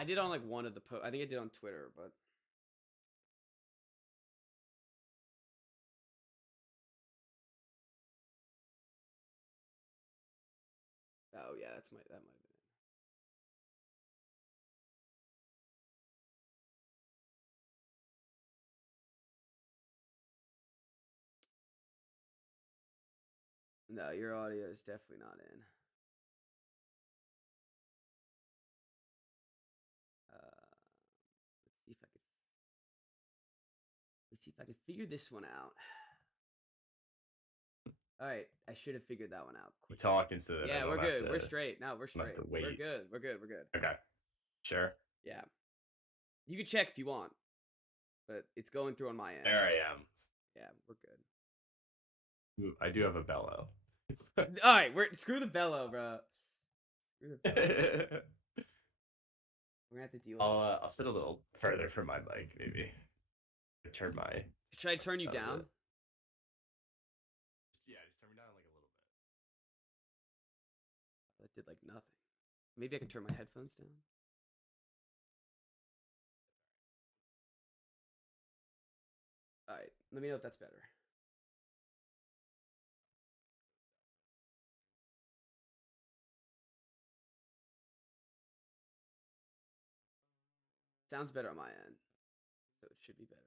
I did on like one of the I think I did on Twitter, but oh yeah, that might have been it. No, your audio is definitely not in. Let's see if I can figure this one out. All right, I should have figured that one out. You talking so that yeah, we're good. We're straight. No, we're straight. We're good. We're good. We're good. Okay, sure. Yeah, you can check if you want, but it's going through on my end. There I am. Yeah, we're good. Ooh, I do have a bellow. All right, screw the bellow, bro. Screw the bellow. We're gonna have to deal with I'll sit a little further from my mic, maybe. Turn my. Should I turn you down? Yeah, just turn me down like a little bit. That did like nothing. Maybe I can turn my headphones down. All right, let me know if that's better. Sounds better on my end, so it should be better.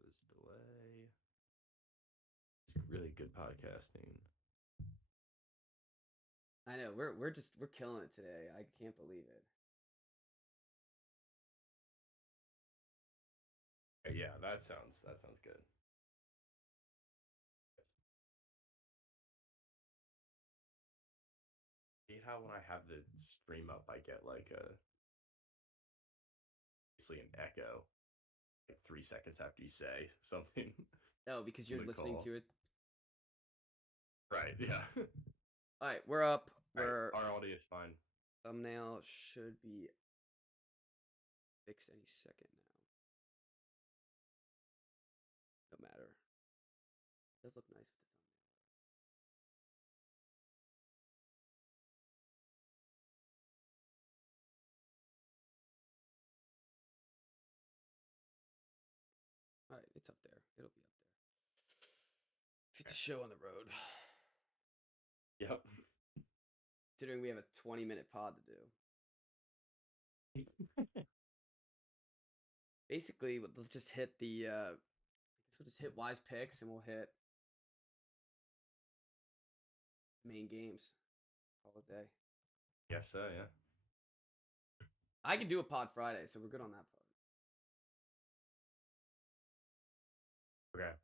This delay. It's really good podcasting. I know we're killing it today. I can't believe it. Yeah, that sounds good. See how when I have the stream up, I get like basically an echo, like 3 seconds after you say something. No, because you're listening to it. Right. Yeah. All right, we're up. Our audio is fine. Thumbnail should be fixed any second now. No matter. It does look nice with the thumbnail. All right, it's up there. It'll be up there. Let's get the show on the road. Yep. Considering we have a 20-minute pod to do. Basically, we'll just hit the. I guess we'll just hit wise picks and we'll hit main games all day. Guess so, yeah. I can do a pod Friday, so we're good on that part. Okay.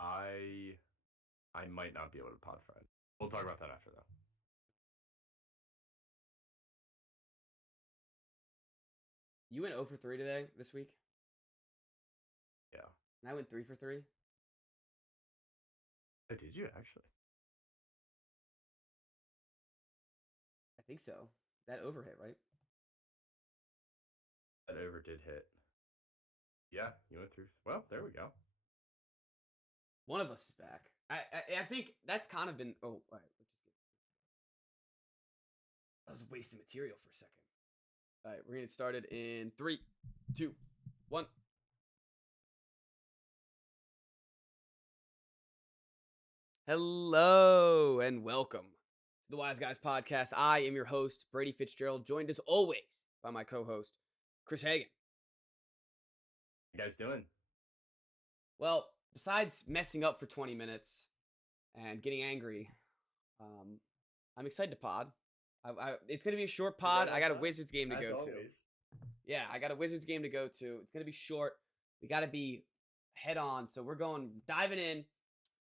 I might not be able to pod Friday. We'll talk about that after though. You went 0 for 3 today, this week? Yeah. And I went 3 for 3? Oh, did you actually? I think so. That over hit, right? That over did hit. Yeah, you went through. Well, there we go. One of us is back. I think that's kind of been. Oh, all right. That was a waste of material for a second. All right, we're gonna get started in 3, 2, 1. Hello and welcome to the Wise Guys Podcast. I am your host, Brady Fitzgerald, joined as always by my co-host, Chris Hagan. How you guys doing? Well, besides messing up for 20 minutes and getting angry, I'm excited to pod. It's going to be a short pod. I got a Wizards game to go to. Yeah, I got a Wizards game to go to. It's going to be short. We got to be head on. So we're diving in.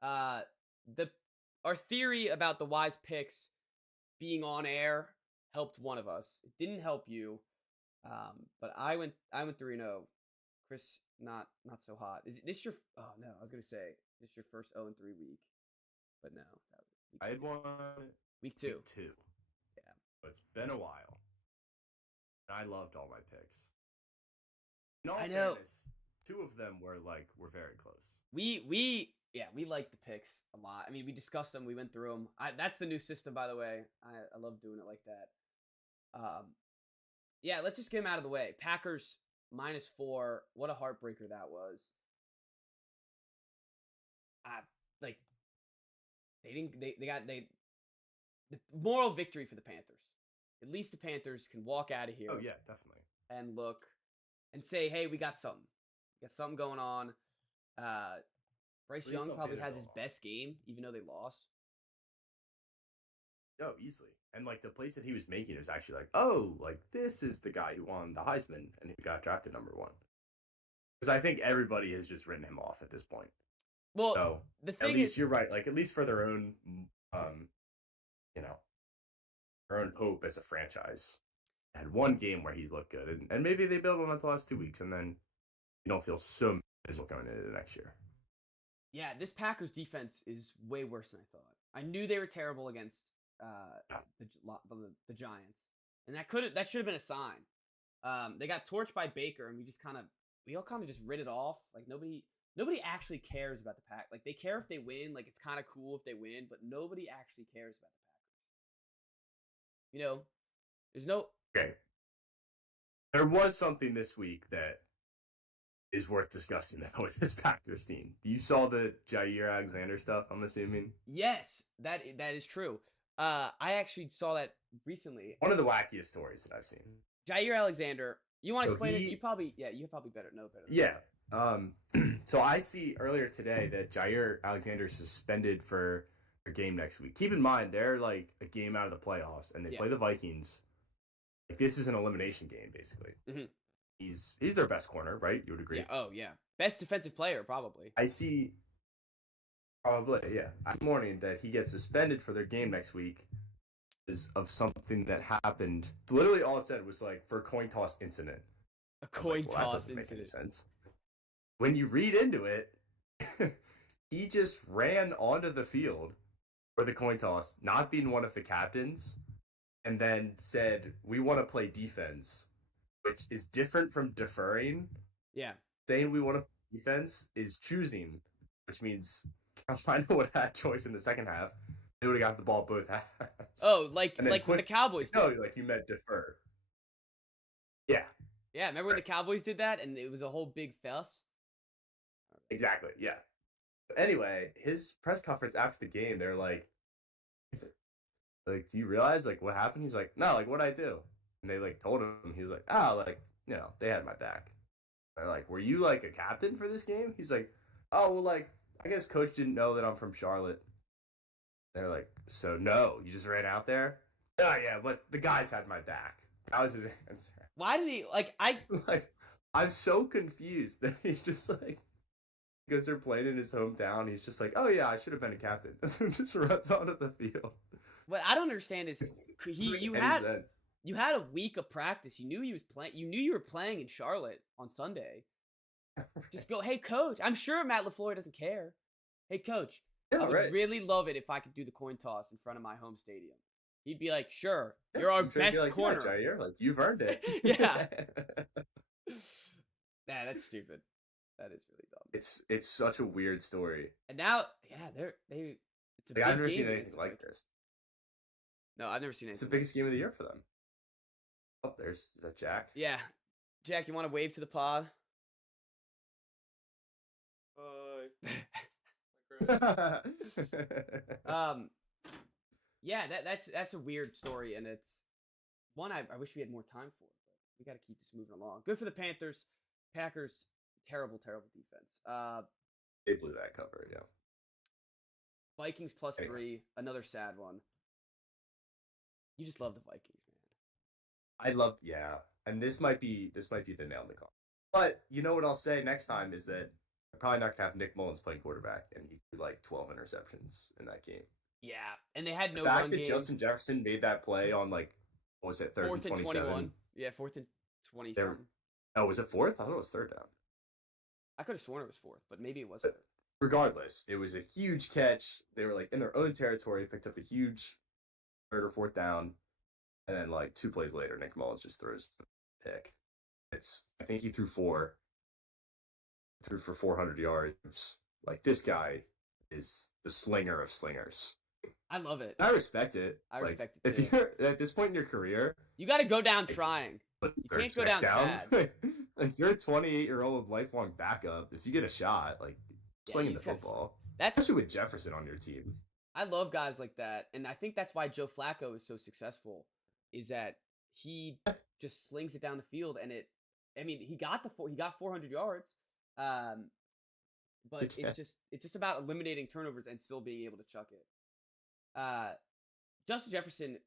Our theory about the wise picks being on air helped one of us. It didn't help you. But I went 3-0. Chris, not so hot. Is this your? Oh no, I was gonna say this your first 0-3 week, but no, that was week I had one week 2. Week 2. Yeah, but it's been a while. I loved all my picks. In all fairness, 2 of them were very close. We liked the picks a lot. I mean, we discussed them. We went through them. That's the new system, by the way. I love doing it like that. Yeah, let's just get him out of the way. Packers -4. What a heartbreaker that was. Like they didn't. They got the moral victory for the Panthers. At least the Panthers can walk out of here. Oh yeah, definitely. And look and say, hey, we got something. We got something going on. Bryce Young probably has his best game, even though they lost. No, easily. And like the place that he was making was actually like, oh, like this is the guy who won the Heisman and who got drafted #1. Because I think everybody has just written him off at this point. Well, so the thing at least you're right. Like at least for their own, their own hope as a franchise. Had one game where he's looked good, and maybe they build on it the last 2 weeks, and then you don't feel so miserable going into the next year. Yeah, this Packers defense is way worse than I thought. I knew they were terrible against the Giants, and that should have been a sign. They got torched by Baker, and we all kind of just writ it off. Like nobody actually cares about the Pack. Like they care if they win. Like it's kind of cool if they win, but nobody actually cares about the Packers. You know, there's no. Okay. There was something this week that is worth discussing though with this Packers team. You saw the Jair Alexander stuff, I'm assuming? Yes, that is true. I actually saw that recently. One of the wackiest stories that I've seen. Jair Alexander. You want to explain it? You probably better know better. Yeah. So I see earlier today that Jair Alexander is suspended for a game next week. Keep in mind, they're like a game out of the playoffs, and they play the Vikings. Like this is an elimination game, basically. Mm-hmm. He's their best corner, right? You would agree? Yeah. Oh, yeah. Best defensive player, probably. I see. Probably, yeah. This morning that he gets suspended for their game next week is of something that happened. Literally, all it said was like for a coin toss incident. A coin toss that doesn't incident. make any sense. When you read into it, he just ran onto the field for the coin toss, not being one of the captains, and then said, "We want to play defense," which is different from deferring. Yeah. Saying we want to play defense is choosing, which means Carolina would have had choice in the second half. They would have got the ball both halves. Oh, like the Cowboys did. No, like you meant defer. Yeah. Yeah, remember when the Cowboys did that and it was a whole big fuss? Exactly, yeah. Anyway, his press conference after the game, they're like, do you realize, like, what happened? He's like, no, like, what'd I do? And they, like, told him, he was like, like, they had my back. They're like, were you, like, a captain for this game? He's like, oh, well, like, I guess coach didn't know that I'm from Charlotte. They're like, so no, you just ran out there? Oh, yeah, but the guys had my back. That was his answer. Why did he, I'm so confused that he's just like, because they're playing in his hometown, he's just like, oh yeah, I should have been a captain. And just runs onto the field. What I don't understand is you had a week of practice. You knew he was playing. You knew you were playing in Charlotte on Sunday. Just go, hey coach. I'm sure Matt LaFleur doesn't care. Hey coach, I would really love it if I could do the coin toss in front of my home stadium. He'd be like, sure, you're our best corner. Yeah, Jair, like you've earned it. Yeah. Nah, that's stupid. That is really dumb. It's such a weird story. And now, yeah, it's a big I've never game seen anything like this. No, I've never seen anything. It's the biggest game of the year for them. Oh, is that Jack? Yeah. Jack, you want to wave to the pod? Yeah, that's a weird story, and it's one I wish we had more time for, but we got to keep this moving along. Good for the Panthers. Packers, terrible defense. They blew that cover, yeah. Vikings +3, another sad one. You just love the Vikings, man. And this might be the nail in the coffin. But you know what I'll say next time is that I'm probably not gonna have Nick Mullins playing quarterback, and he threw like 12 interceptions in that game. Yeah, and they had no the fact run that game. Justin Jefferson made that play on like, what was it, 3rd and 27? Yeah, 4th and 20 something. Oh, was it 4th? I thought it was 3rd down. I could have sworn it was 4th, but maybe it was 3rd. Regardless, it was a huge catch. They were like in their own territory, picked up a huge 3rd or 4th down, and then like 2 plays later, Nick Mullins just throws the pick. I think he threw for 400 yards. Like this guy is the slinger of slingers. I love it. I respect it. I respect it too. If you're at this point in your career, you got to go down trying. put You their can't go check down sad. Like you're a 28-year-old lifelong backup. If you get a shot, like Yeah, slinging you the just gotta sling. football, That's especially with Jefferson on your team. I love guys like that, and I think that's why Joe Flacco is so successful. Is that he just slings it down the field, and it. I mean, he got 400 yards, um, but it's just about eliminating turnovers and still being able to chuck it. Justin Jefferson.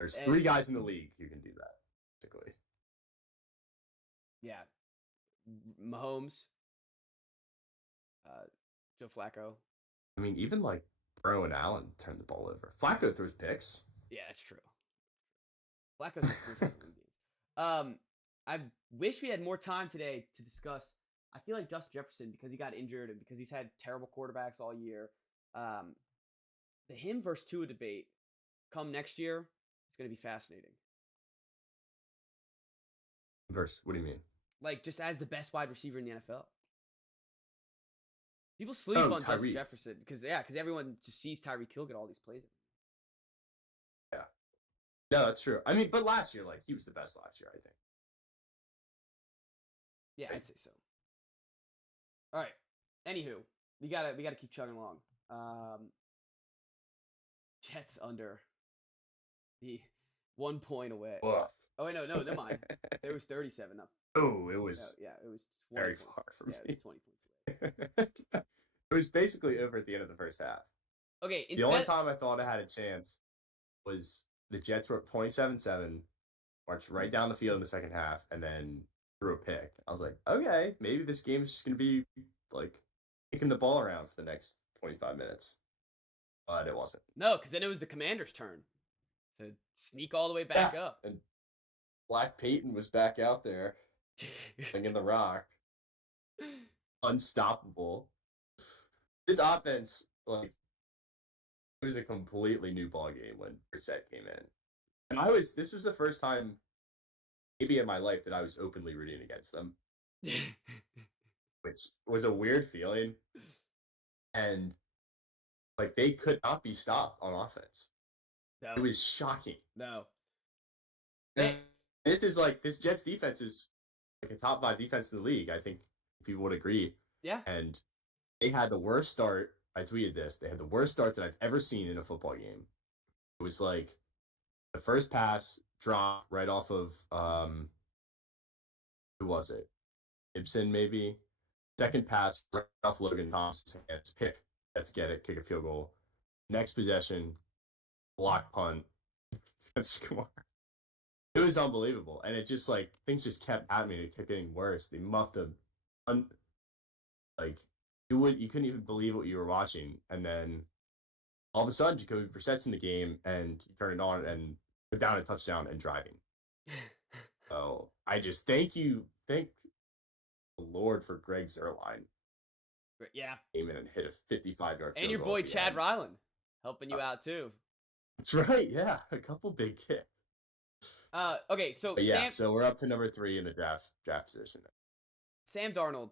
There's 3 guys in the league who can do that, basically. Yeah, Mahomes, Joe Flacco. I mean, even like Burrow and Allen turn the ball over. Flacco throws picks. Yeah, that's true. Flacco's I wish we had more time today to discuss. I feel like Justin Jefferson, because he got injured and because he's had terrible quarterbacks all year, the him versus Tua debate come next year is going to be fascinating. What do you mean? Like, just as the best wide receiver in the NFL. People sleep on Tyreek. Justin Jefferson because everyone just sees Tyreek Hill get all these plays. Yeah. No, that's true. I mean, but last year, like, he was the best last year, I think. Yeah, I'd say so. All right. Anywho, we gotta keep chugging along. Jets under the 1 point away. Ugh. Oh wait, no, never mind. There was 37 up. Oh, it was. No, yeah, it was 20 very points. far from me. me. It was 20 points away. It was basically over at the end of the first half. Okay, the only time I thought I had a chance was the Jets were up 27-7, marched right down the field in the second half, and then threw a pick. I was like, okay, maybe this game is just going to be like kicking the ball around for the next 25 minutes. But it wasn't. No, because then it was the Commanders' turn to sneak all the way back up. And Black Peyton was back out there, swinging the rock. Unstoppable. This offense, like, it was a completely new ball game when Brissett came in. And this was the first time maybe in my life that I was openly rooting against them. Which was a weird feeling. And like they could not be stopped on offense. No. It was shocking. No. This Jets defense is like a top 5 defense in the league. I think people would agree. Yeah. And they had the worst start. I tweeted this. They had the worst start that I've ever seen in a football game. It was like the first pass dropped right off of who was it? Gibson, maybe. Second pass right off Logan Thompson's hands. Pick. Let's get it. Kick a field goal. Next possession, block punt. Score. It was unbelievable. And it just like things just kept happening. It kept getting worse. They muffed them. Like you couldn't even believe what you were watching. And then all of a sudden Jacoby Brissett's in the game and you turn it on and put down a touchdown and driving. So I just thank the Lord for Greg Zuerlein. Yeah. Came in and hit a 55-yard and your boy Chad Ryland helping you out too. That's right, yeah. A couple big kicks. Okay, so so we're up to number 3 in the draft position. Sam Darnold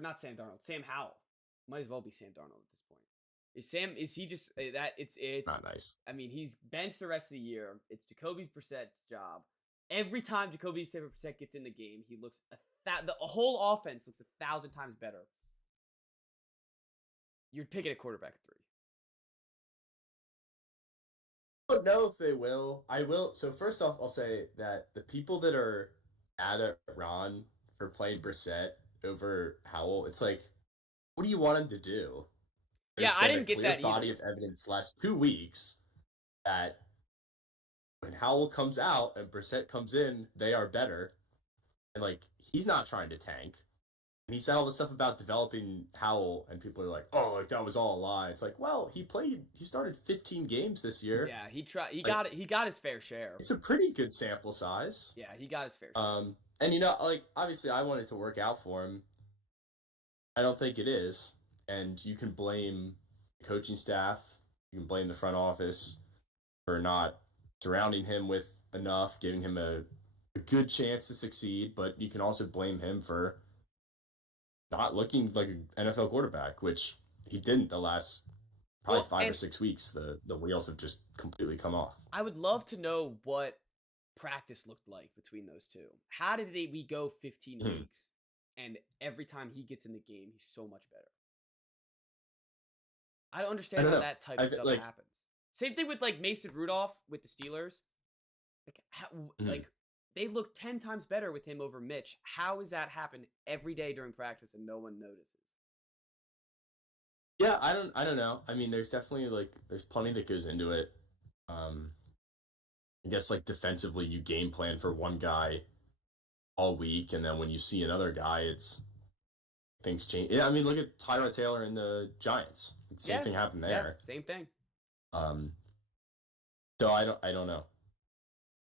not Sam Darnold, Sam Howell. Might as well be Sam Darnold at this point. Is he just that it's not nice. I mean, he's benched the rest of the year. It's Jacoby Brissett's job. Every time Jacoby Brissett gets in the game, he looks the whole offense looks 1,000 times better. You're picking a quarterback at 3. I don't know if they will. I will. So first off, I'll say that the people that are mad at Ron for playing Brissett over Howell, it's like, what do you want him to do? Yeah, I didn't get that body either. of evidence last 2 weeks that when Howell comes out and Brissett comes in, they are better. And like, he's not trying to tank. And he said all this stuff about developing Howell, and people are like, "Oh, like that was all a lie." It's like, well, he started 15 games this year. Yeah, he tried. He got his fair share. It's a pretty good sample size. Yeah, he got his fair share. And like obviously, I wanted to work out for him. I don't think it is, and you can blame the coaching staff, you can blame the front office for not surrounding him with enough, giving him a good chance to succeed, but you can also blame him for not looking like an NFL quarterback, which he didn't the last probably 5 or 6 weeks. The wheels have just completely come off. I would love to know what practice looked like between those two. How did we go 15 weeks and every time he gets in the game, he's so much better? I don't understand how that type of stuff happens. Same thing with like Mason Rudolph with the Steelers. Like they look 10 times better with him over Mitch. How does that happen every day during practice and no one notices? Yeah, I don't know. I mean, there's definitely there's plenty that goes into it. I guess defensively, you game plan for one guy all week, and then when you see another guy, things change. Yeah, I mean, look at Tyrod Taylor and the Giants. Same thing happened there. Yeah, same thing. So I don't know.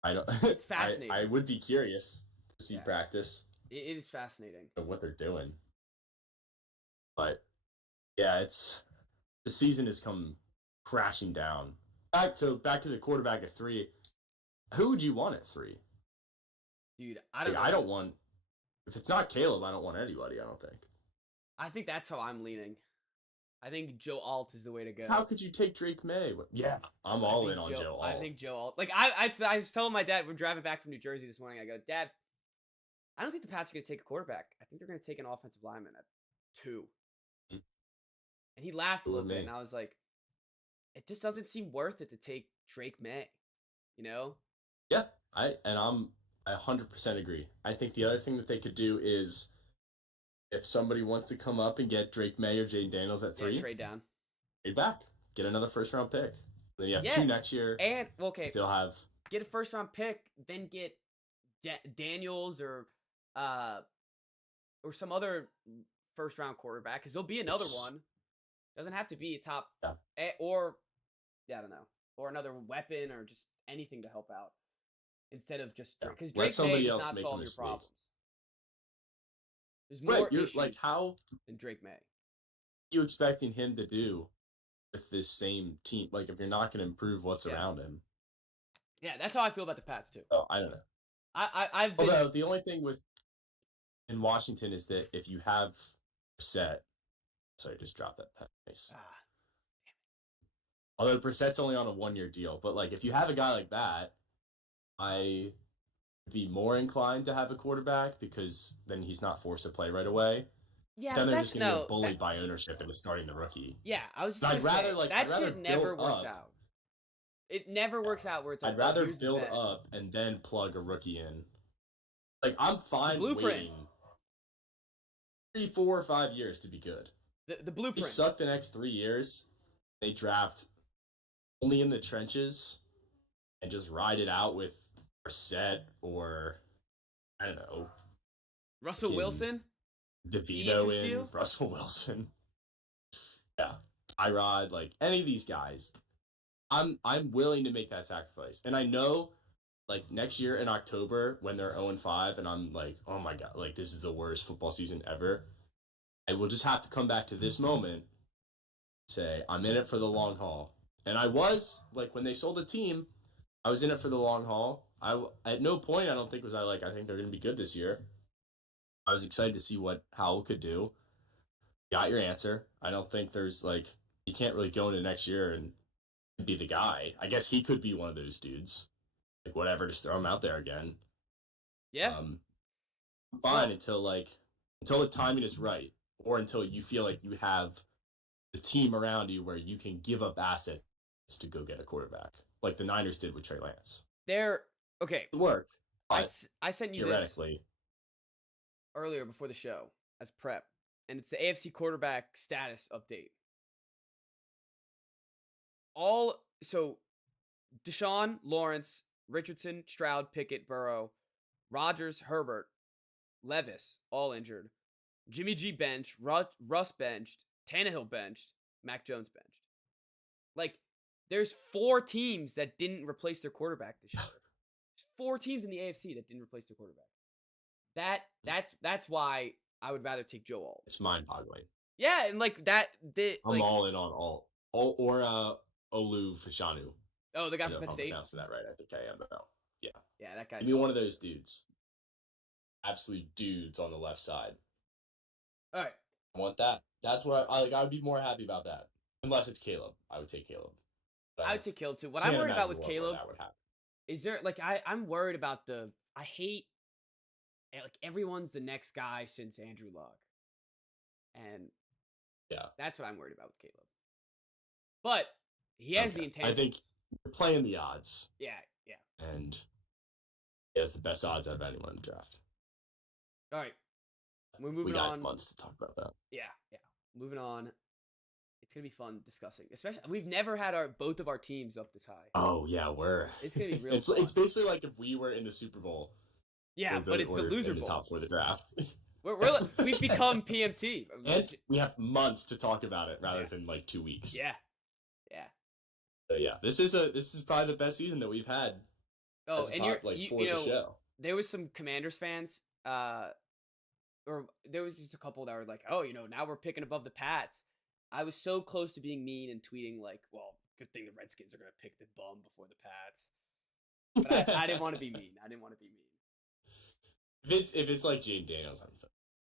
I don't. It's fascinating. I would be curious to see practice. It is fascinating of what they're doing. But yeah, the season has come crashing down. Back to the quarterback at 3. Who would you want at 3? Dude, I don't know. I don't want. If it's not Caleb, I don't want anybody. I don't think. I think that's how I'm leaning. I think Joe Alt is the way to go. How could you take Drake May? Yeah, I'm all in on Joe Alt. I think Joe Alt. I was telling my dad, we're driving back from New Jersey this morning. I go, Dad, I don't think the Pats are going to take a quarterback. I think they're going to take an offensive lineman at 2. And he laughed a little bit, and I was like, it just doesn't seem worth it to take Drake May, you know? Yeah, I 100% agree. I think the other thing that they could do is, if somebody wants to come up and get Drake May or Jaden Daniels at 3, trade down, trade back, get another first-round pick. Then you have 2 next year, and still have get a first-round pick, then get Daniels or some other first-round quarterback, because there'll be another one. Doesn't have to be a top, or I don't know, or another weapon or just anything to help out instead of just because Drake May does not solve your problems. There's more issues than Drake May. You expecting him to do with this same team? If you're not going to improve what's around him. Yeah, that's how I feel about the Pats too. Oh, I don't know. I've been... Although the only thing in Washington is that if you have Brissett, sorry, just drop that pen. Nice. Although Brissett's only on a 1-year deal, but if you have a guy like that, I be more inclined to have a quarterback because then he's not forced to play right away. Yeah, then they're just going to get bullied by ownership into starting the rookie. Yeah, I was just that shit never works out. It never works out where it's I'd rather build up and then plug a rookie in. I'm fine waiting 3, 4, or 5 years to be good. The blueprint. They suck the next 3 years. They draft only in the trenches and just ride it out with Brissett or, I don't know, Russell Wilson? DeVito and Russell Wilson. Yeah. Tyrod, any of these guys. I'm willing to make that sacrifice. And I know, next year in October when they're 0-5 and I'm oh my God, this is the worst football season ever. I will just have to come back to this moment, say, I'm in it for the long haul. And I was, when they sold the team, I was in it for the long haul. At no point, I don't think I think they're going to be good this year. I was excited to see what Howell could do. Got your answer. I don't think there's, you can't really go into next year and be the guy. I guess he could be one of those dudes. Whatever, just throw him out there again. Yeah. Fine until the timing is right. Or until you feel like you have the team around you where you can give up assets to go get a quarterback, like the Niners did with Trey Lance. Okay. It worked. I sent you theoretically this earlier before the show as prep, and it's the AFC quarterback status update. Deshaun, Lawrence, Richardson, Stroud, Pickett, Burrow, Rodgers, Herbert, Levis, all injured. Jimmy G benched, Russ benched, Tannehill benched, Mac Jones benched. There's 4 teams that didn't replace their quarterback this year. There's 4 teams in the AFC that didn't replace their quarterback. That's why I would rather take Joe Alt. It's mind-boggling. Yeah, and I'm all in on Alt. Or Olu Fashanu. Oh, the guy from Penn State? I'm pronouncing that right. I think I am, though. Yeah. Yeah, that guy. Give me one of those dudes. Absolute dudes on the left side. All right. I want that. That's what I would be more happy about that. Unless it's Caleb. I would take Caleb. I would take Caleb, too. What I'm worried about with Caleb Is there like I'm worried about I hate like everyone's the next guy since Andrew Luck. And Yeah. That's what I'm worried about with Caleb. But he has the intangibles. I think you're playing the odds. Yeah. And he has the best odds out of anyone in the draft. All right. We're moving on. We got months to talk about that. Yeah. Moving on. It's gonna be fun discussing. Especially we've never had both of our teams up this high. Oh yeah, it's gonna be real it's fun. It's basically like if we were in the Super Bowl. Yeah, but it's the loser bowl. The top 4 of the draft. We've become PMT. And we have months to talk about it rather than like 2 weeks. Yeah. So yeah, this is probably the best season that we've had. Oh, and for the show. There was some Commanders fans, or there was just a couple that were like, "Oh, now we're picking above the Pats." I was so close to being mean and tweeting like, "Well, good thing the Redskins are gonna pick the bum before the Pats." But I didn't want to be mean. If it's like Jane Daniels, I'm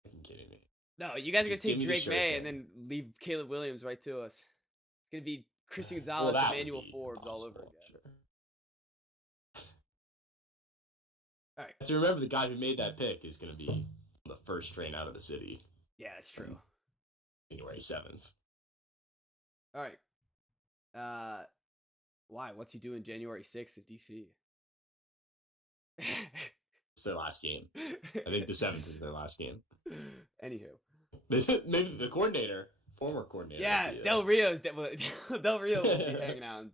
fucking kidding me. No, you guys are gonna take Drake May and then leave Caleb Williams right to us. It's gonna be Christian Gonzalez, Emmanuel Forbes all over again. Sure. All right. To remember, the guy who made that pick is going to be on the first train out of the city. Yeah, that's true. January 7th. All right. Why? What's he doing January 6th in DC? It's their last game. I think the 7th is their last game. Anywho. Maybe the former coordinator. Yeah, Del Rio will be hanging out.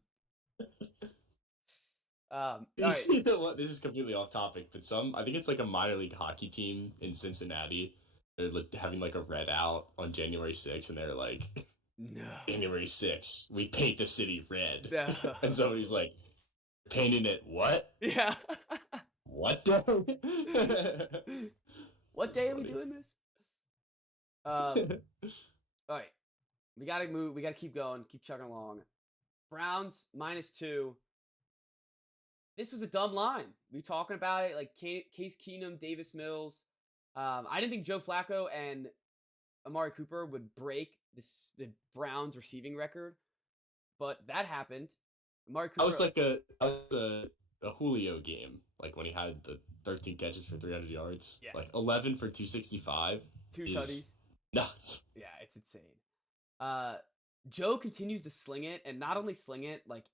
See what? This is completely off topic, but I think it's like a minor league hockey team in Cincinnati. They're having like a red out on January 6th, and they're like, no. January 6th, we paint the city red. No. And somebody's like, painting it what? Yeah. What day? What day are we doing this? All right. We gotta move. We gotta keep going. Keep chugging along. Browns -2. This was a dumb line. We were talking about it, like Case Keenum, Davis Mills. I didn't think Joe Flacco and Amari Cooper would break the Browns receiving record, but that happened. Amari Cooper. That was a Julio game, like when he had the 13 catches for 300 yards. Yeah. Like 11 for 265. 2 tutties. Nuts. Yeah, it's insane. Joe continues to sling it, and not only sling it, like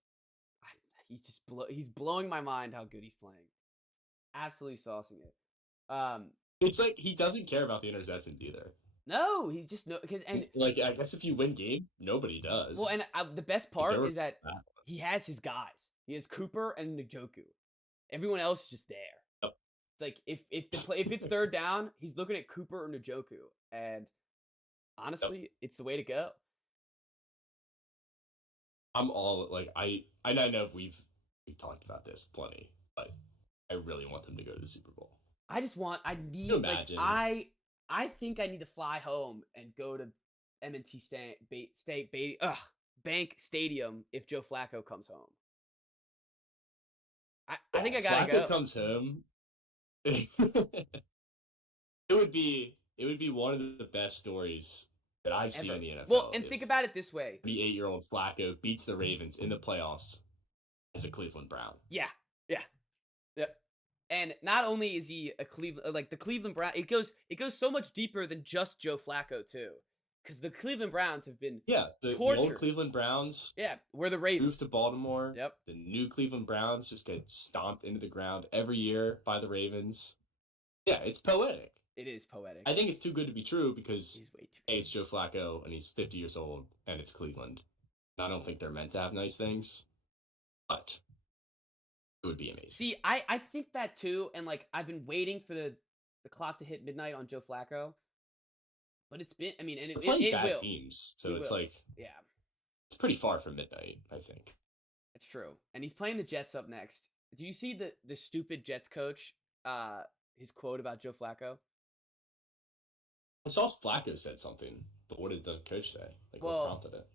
he's blowing my mind how good he's playing. Absolutely saucing it. It's like he doesn't care about the interceptions either. No, he's just like I guess if you win game, nobody does. Well, and the best part is that he has his guys. He has Cooper and Njoku. Everyone else is just there. Yep. It's like if it's third down, he's looking at Cooper or Njoku, and honestly, it's the way to go. I'm all like I know we've talked about this plenty, but I really want them to go to the Super Bowl. I think I need to fly home and go to M&T Bank Stadium if Joe Flacco comes home. I think I gotta go. Flacco comes home. It would be one of the best stories that I've seen in the NFL. Well, and think about it this way: 38-year-old Flacco beats the Ravens in the playoffs as a Cleveland Brown. Yeah. And not only is he a the Cleveland Brown, it goes so much deeper than just Joe Flacco too, because the Cleveland Browns have been the old Cleveland Browns. Yeah, we're the Ravens. Moved to Baltimore. Yep. The new Cleveland Browns just get stomped into the ground every year by the Ravens. Yeah, it's poetic. It is poetic. I think it's too good to be true because he's way too good. It's Joe Flacco and he's 50 years old and it's Cleveland. And I don't think they're meant to have nice things, but it would be amazing. See, I think that too, and like I've been waiting for the clock to hit midnight on Joe Flacco, but it's been. I mean, and it bad will. teams, so it's like yeah, it's pretty far from midnight. I think it's true, and he's playing the Jets up next. Do you see the stupid Jets coach? His quote about Joe Flacco. I saw Flacco said something, but what did the coach say? Like, what prompted it?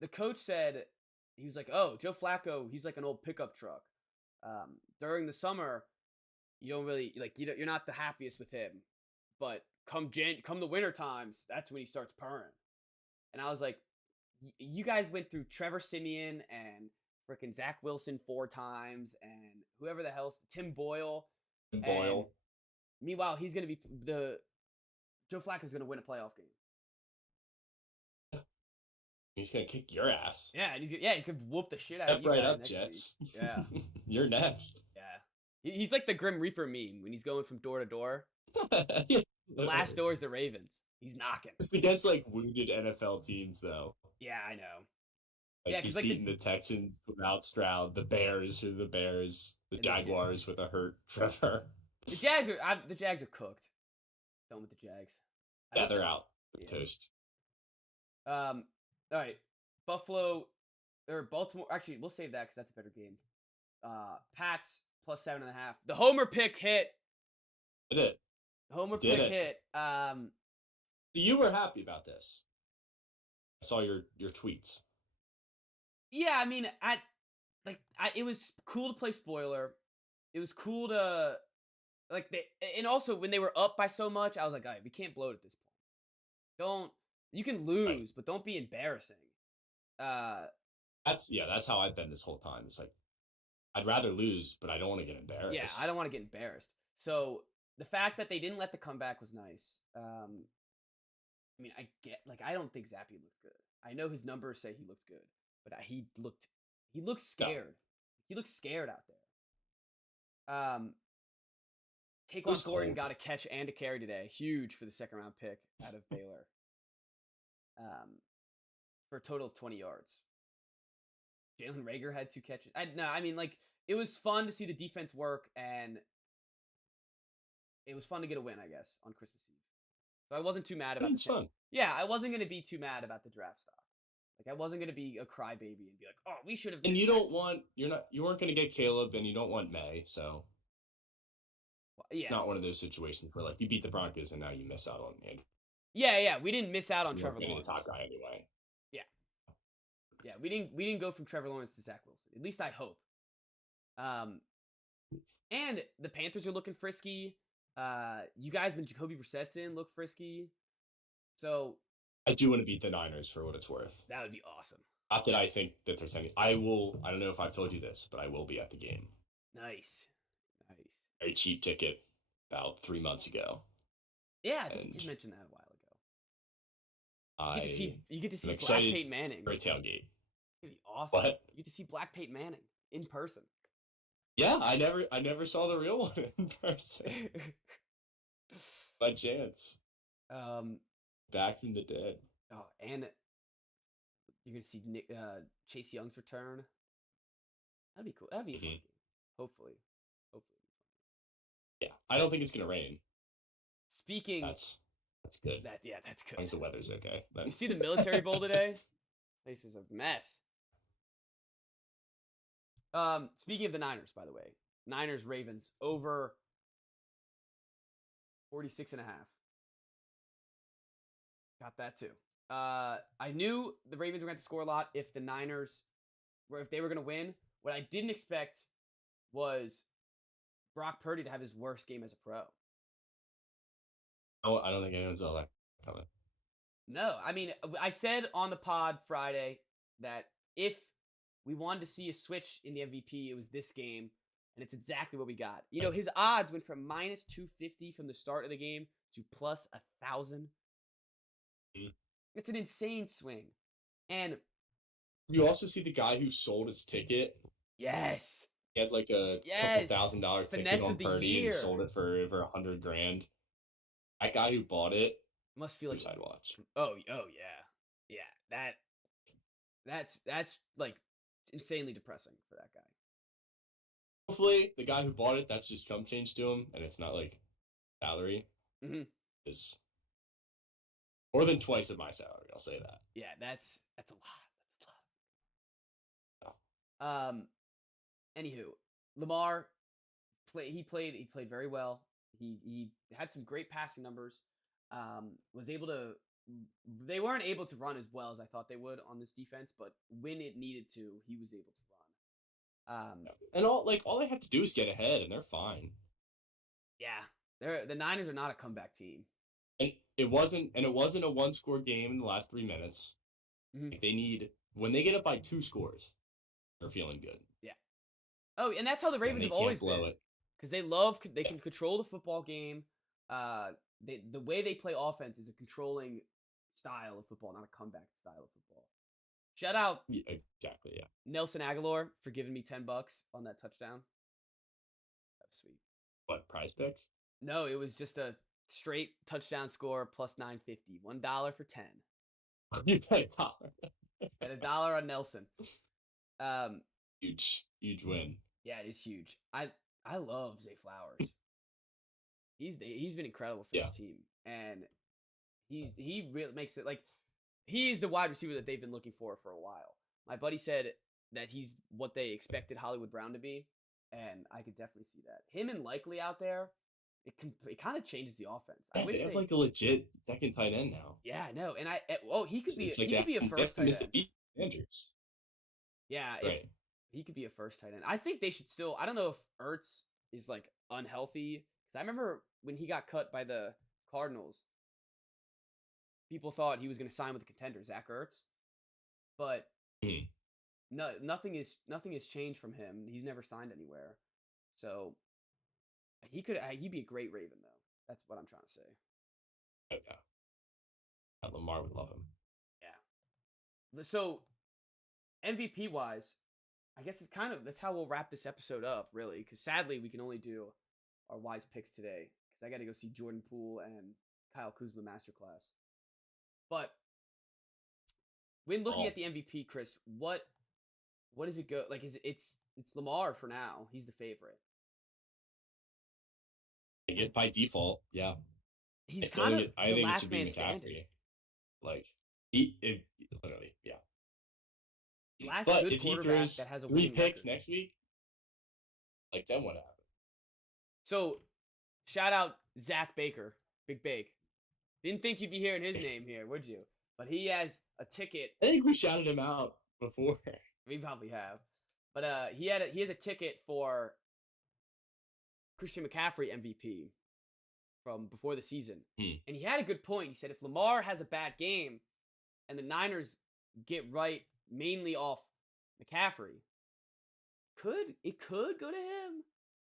The coach said. He was like, "Oh, Joe Flacco, he's like an old pickup truck. During the summer, you don't really you're not the happiest with him, but come the winter times, that's when he starts purring." And I was like, "You guys went through Trevor Siemian and freaking Zach Wilson 4 times, and whoever the hell's Tim Boyle. Boyle. Meanwhile, he's gonna be Joe Flacco's gonna win a playoff game. He's gonna kick your ass. Yeah, and he's gonna whoop the shit out of you right guys up, next Jets. week. Yeah, You're next. yeah. He's like the Grim Reaper meme when he's going from door to door. The last door is the Ravens. He's knocking. Just against like wounded NFL teams, though. Yeah, I know. Like, Yeah, he's like beating the Texans without Stroud, the Bears, the Jaguars with a hurt Trevor. The Jags are cooked. Done with the Jags. Yeah, they're out. They're toast. All right, Buffalo or Baltimore. Actually, we'll save that because that's a better game. Pats plus 7.5. The homer pick hit. Did it? The homer pick hit. So you were happy about this. I saw your tweets. Yeah, I mean, it was cool to play spoiler. It was cool to and also when they were up by so much, I was like, all right, we can't blow it at this point. You can lose, but don't be embarrassing. That's how I've been this whole time. It's like, I'd rather lose, but I don't want to get embarrassed. Yeah, I don't want to get embarrassed. So the fact that they didn't let the comeback was nice. I mean, I don't think Zappy looked good. I know his numbers say he looked good, but he looked scared. No. He looked scared out there. Taquan Gordon got a catch and a carry today. Huge for the second round pick out of Baylor. For a total of 20 yards. Jalen Reagor had 2 catches. It was fun to see the defense work, and it was fun to get a win, I guess, on Christmas Eve. So I wasn't too mad about fun. Yeah, I wasn't going to be too mad about the draft stock. Like, I wasn't going to be a crybaby and be like, oh, we should have. And you weren't going to get Caleb, and you don't want May, so. Yeah. It's not one of those situations where, like, you beat the Broncos and now you miss out on Andrew. Yeah, we didn't miss out on Trevor Lawrence. The top guy anyway. Yeah, we didn't go from Trevor Lawrence to Zach Wilson. At least I hope. And the Panthers are looking frisky. You guys, when Jacoby Brissett's in, look frisky. So I do want to beat the Niners for what it's worth. That would be awesome. Not that I think that there's any. I don't know if I've told you this, but I will be at the game. Nice. Very cheap ticket about 3 months ago. Yeah, I think you did mention that a while ago. You get to see Black Peyton Manning. For a tailgate. It'd be awesome. What? You get to see Black Peyton Manning in person. Yeah, I never saw the real one in person. By chance. Back from the dead. Oh, and you're gonna see Chase Young's return. That'd be cool. That'd be a fun game. Hopefully. Yeah, I don't think it's gonna rain. Speaking. That's good. That's good. As long as the weather's okay. You see the Military Bowl today? Place was a mess. Speaking of the Niners, by the way, Ravens over 46.5. Got that too. I knew the Ravens were going to score a lot if they were going to win. What I didn't expect was Brock Purdy to have his worst game as a pro. I don't think anyone saw that coming. No, I mean, I said on the pod Friday that if we wanted to see a switch in the MVP, it was this game, and it's exactly what we got. You know, his odds went from minus 250 from the start of the game to plus 1,000. It's an insane swing. And you also see the guy who sold his ticket. Yes. He had like a couple $1,000 ticket on Purdy and sold it for over $100,000. That guy who bought it must feel like I'd watch. Oh yeah. That's like insanely depressing for that guy. Hopefully, the guy who bought it, that's just chump change to him, and it's not like salary. Is more than twice of my salary. I'll say that. Yeah, that's a lot. Anywho, Lamar he played very well. He had some great passing numbers. They weren't able to run as well as I thought they would on this defense, but when it needed to, he was able to run. And all they have to do is get ahead, and they're fine. Yeah, the Niners are not a comeback team. And it wasn't a 1-score game in the last 3 minutes. Like when they get up by 2 scores, are feeling good. Yeah. Oh, and that's how the Ravens have always been. Because they can control the football game. The way they play offense is a controlling style of football, not a comeback style of football. Shout out, exactly, yeah. Nelson Aguilar for giving me $10 on that touchdown. That was sweet. What, Prize Picks? No, it was just a straight touchdown score plus $9.50. $1 for 10. You pay $1. Bet $1 on Nelson. Huge win. Yeah, it is huge. I love Zay Flowers. He's been incredible for this team, and he really makes it like he's the wide receiver that they've been looking for a while. My buddy said that he's what they expected Hollywood Brown to be, and I could definitely see that. Him and Likely out there, it kind of changes the offense. Yeah, they have like a legit second tight end now. Yeah, I know, and he could be a first tight end. Andrews. Yeah, right. He could be a first tight end. I think they should still. I don't know if Ertz is like unhealthy, because I remember when he got cut by the Cardinals, people thought he was going to sign with the contender, Zach Ertz, but no, nothing has changed from him. He's never signed anywhere, so he'd be a great Raven though. That's what I'm trying to say. Okay. Lamar would love him. Yeah. So MVP wise, I guess that's how we'll wrap this episode up, really, because sadly we can only do our wise picks today because I got to go see Jordan Poole and Kyle Kuzma masterclass. But when looking at the MVP, Chris, what does it go like? It's Lamar for now? He's the favorite. By default, yeah. He's kind of the last man standing. Like literally, yeah. Last but good if quarterback he throws that has a 3 picks record next week, like then what happens? So, shout out Zach Baker, Big Bake. Didn't think you'd be hearing his name here, would you? But he has a ticket. I think we shouted him out before. We probably have, but he has a ticket for Christian McCaffrey MVP from before the season, and he had a good point. He said if Lamar has a bad game, and the Niners get right mainly off McCaffrey, it could go to him.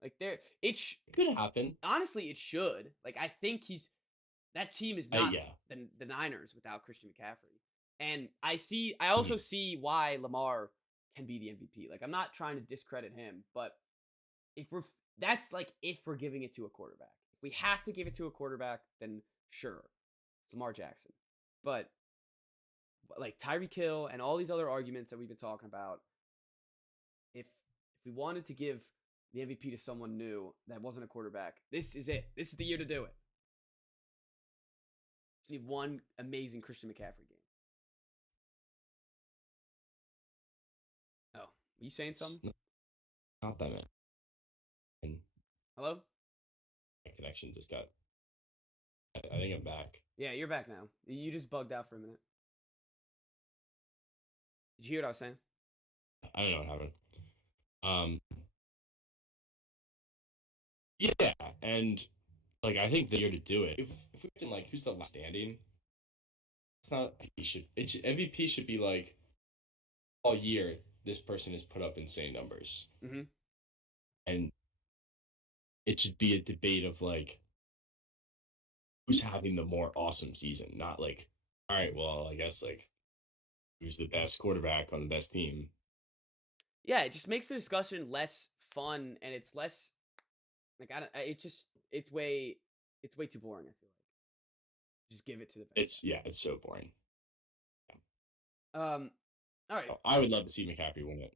Like it could happen. Honestly, it should. Like I think that team is not the Niners without Christian McCaffrey. And I also see why Lamar can be the MVP. Like I'm not trying to discredit him, but if we're giving it to a quarterback. If we have to give it to a quarterback, then sure, it's Lamar Jackson. But like Tyreek Hill and all these other arguments that we've been talking about, if we wanted to give the MVP to someone new that wasn't a quarterback, this is it. This is the year to do it. Just need one amazing Christian McCaffrey game. Oh, are you saying something? Not that, man. Hello? My connection just got... I think I'm back. Yeah, you're back now. You just bugged out for a minute. Did you hear what I was saying? I don't know what happened. Yeah, and like I think the year to do it. If we can like who's the last standing? It's not MVP should be like all year this person has put up insane numbers. Mm-hmm. And it should be a debate of like who's having the more awesome season, not like, all right, well, I guess like who's the best quarterback on the best team. Yeah, it just makes the discussion less fun, and it's less like it's way too boring. I feel like just give it to the best. It's so boring. All right. I would love to see McCaffrey win it.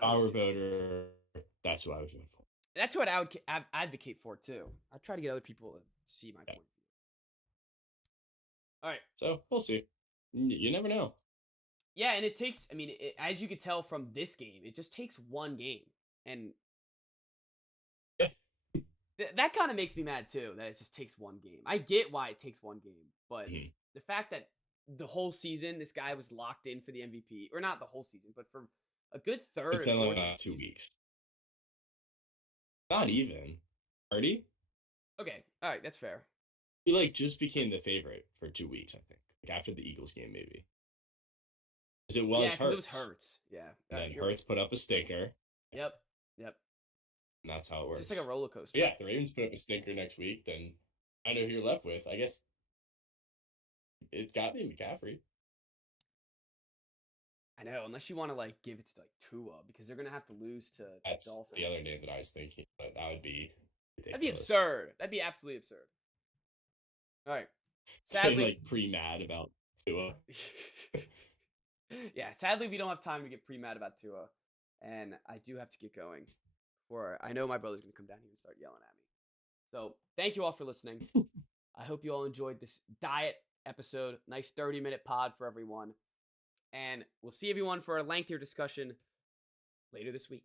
Our voter, that's who I would vote for. That's what I would advocate for too. I try to get other people to see my point of view. All right. So we'll see. You never know. Yeah, and it takes. I mean, as you could tell from this game, it just takes one game, and that kind of makes me mad too. That it just takes one game. I get why it takes one game, but the fact that the whole season this guy was locked in for the MVP, or not the whole season, but for a good third. It's been like 2 weeks. Not even 30. Okay, all right, that's fair. He like just became the favorite for 2 weeks, I think. Like after the Eagles game, maybe. Because it was Yeah, Hurts. because it was Hurts. Yeah. And then Hurts put up a stinker. Yep. And that's how it works. Just like a roller coaster. Yeah, if the Ravens put up a stinker next week, then I know who you're left with. I guess it's got to be McCaffrey. I know, unless you want to like give it to like Tua, because they're gonna have to lose to That's Dolphins. the other name that I was thinking, but that would be ridiculous. That'd be absurd. That'd be absolutely absurd. All right. Sadly, I'm like pre-mad about Tua. Yeah, sadly we don't have time to get pre-mad about Tua, and I do have to get going. Or I know my brother's gonna come down here and start yelling at me. So thank you all for listening. I hope you all enjoyed this diet episode. Nice 30-minute pod for everyone. And we'll see everyone for a lengthier discussion later this week.